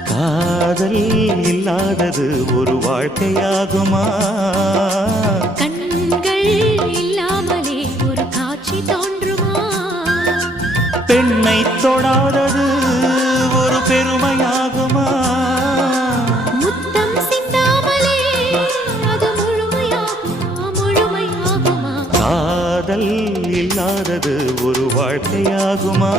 காதல் இல்லாதது ஒரு வாழ்க்கையாகுமா? கண்கள் இல்லாமலே ஒரு காட்சி தோன்றுமா? பெண்ணை தொடாதது ஒரு பெருமையாகுமா? முத்தம் சிந்தாமலே அது முழுமையாகுமா? முழுமையாகுமா? காதல் இல்லாதது ஒரு வாழ்க்கையாகுமா?